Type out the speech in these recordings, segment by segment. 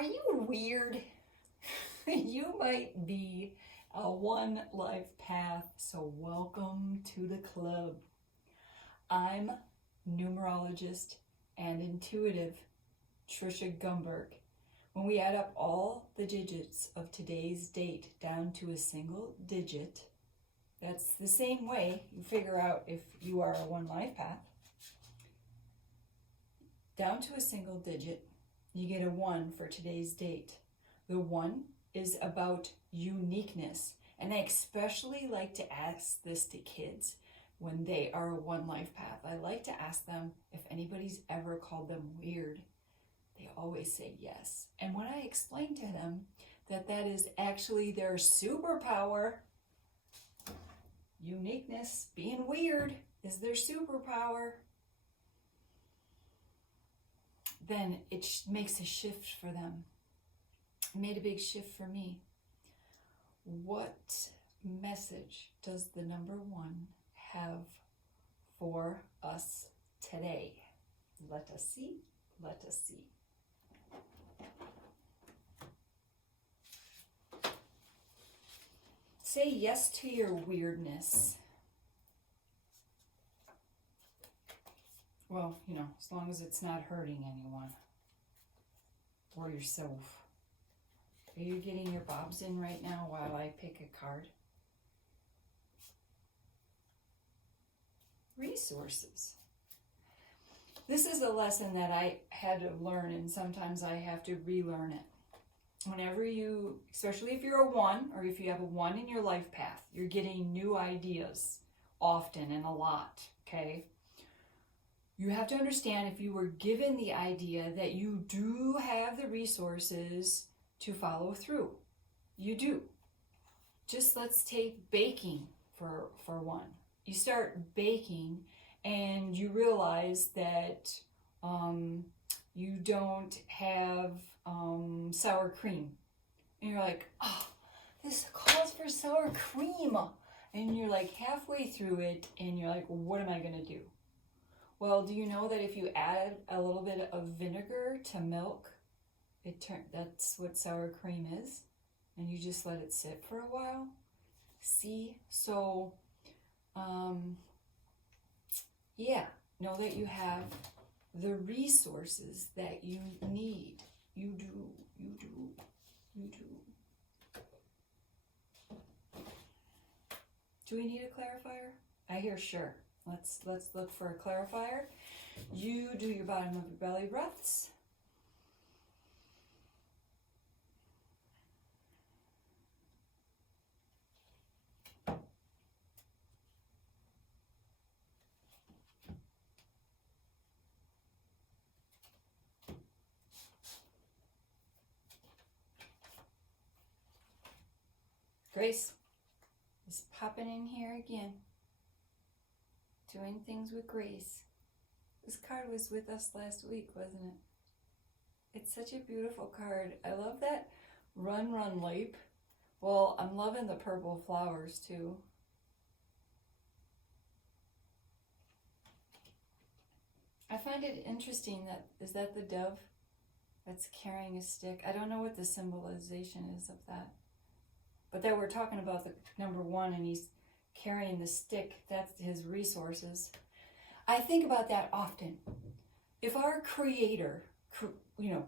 Are you weird? You might be a one life path, so welcome to the club. I'm numerologist and intuitive Trisha Gumberg. When we add up all the digits of today's date down to a single digit, that's the same way you figure out if you are a one life path. Down to a single digit, you get a 1 for today's date. The 1 is about uniqueness, and I especially like to ask this to kids when they are a one life path. I like to ask them if anybody's ever called them weird. They always say yes. And when I explain to them that that is actually their superpower, uniqueness, being weird is their superpower, then it makes a shift for them. It made a big shift for me. What message does the number 1 have for us today? Let us see. Let us see. Say yes to your weirdness. Well, as long as it's not hurting anyone or yourself. Are you getting your bobs in right now while I pick a card? Resources. This is a lesson that I had to learn, and sometimes I have to relearn it. Whenever you, especially if you're a 1 or if you have a 1 in your life path, you're getting new ideas often and a lot, okay? You have to understand, if you were given the idea, that you do have the resources to follow through. You do. Just let's take baking for one. You start baking and you realize that you don't have sour cream. And you're like, oh, this calls for sour cream. And you're like halfway through it and you're like, what am I going to do? Well, do you know that if you add a little bit of vinegar to milk, that's what sour cream is, and you just let it sit for a while? See? So, know that you have the resources that you need. You do. Do we need a clarifier? I hear sure. Let's look for a clarifier. You do your bottom of your belly breaths. Grace is popping in here again. Doing things with grace. This card was with us last week, wasn't it? It's such a beautiful card. I love that run leap. Well, I'm loving the purple flowers too. I find it interesting is that the dove that's carrying a stick? I don't know what the symbolization is of that. But that we're talking about the number 1 and he's carrying the stick. That's his resources. I think about that often. If our creator,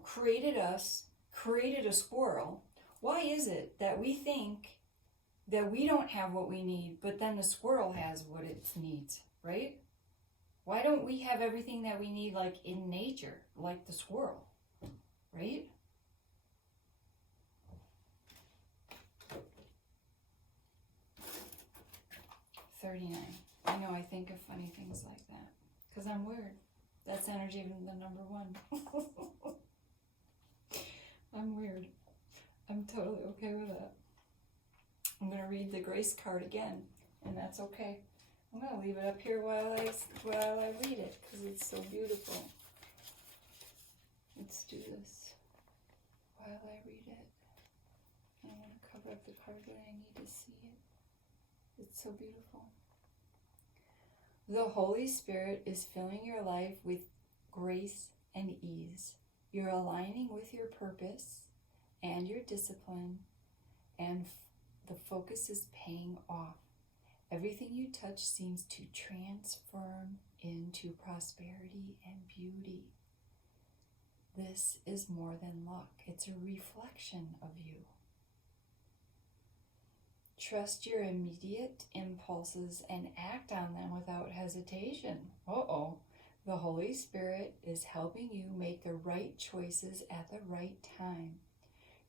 created us, created a squirrel, why is it that we think that we don't have what we need, but then the squirrel has what it needs, right? Why don't we have everything that we need, like in nature, like the squirrel, right? $39. I know, I think of funny things like that because I'm weird. That's energy of the number 1. I'm weird. I'm totally okay with that. I'm going to read the grace card again, and that's okay. I'm going to leave it up here while I read it because it's so beautiful. Let's do this while I read it. I want to cover up the card, but I need to see it. It's so beautiful. The Holy Spirit is filling your life with grace and ease. You're aligning with your purpose and your discipline, and the focus is paying off. Everything you touch seems to transform into prosperity and beauty. This is more than luck. It's a reflection of you. Trust your immediate impulses and act on them without hesitation. The Holy Spirit is helping you make the right choices at the right time.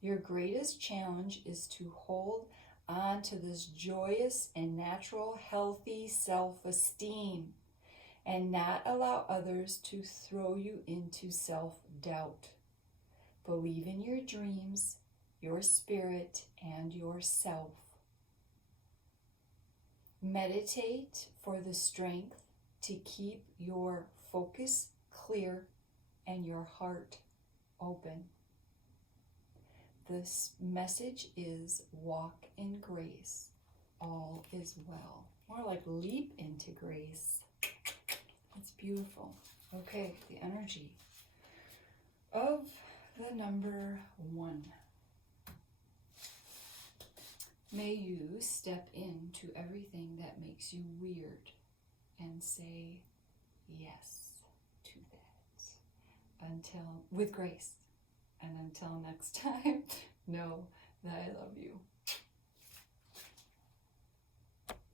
Your greatest challenge is to hold on to this joyous and natural, healthy self-esteem and not allow others to throw you into self-doubt. Believe in your dreams, your spirit, and yourself. Meditate for the strength to keep your focus clear and your heart open. This message is walk in grace. All is well. More like leap into grace. It's beautiful. Okay, the energy of the number 1. May you step into everything that makes you weird and say yes to that with grace. And until next time, know that I love you.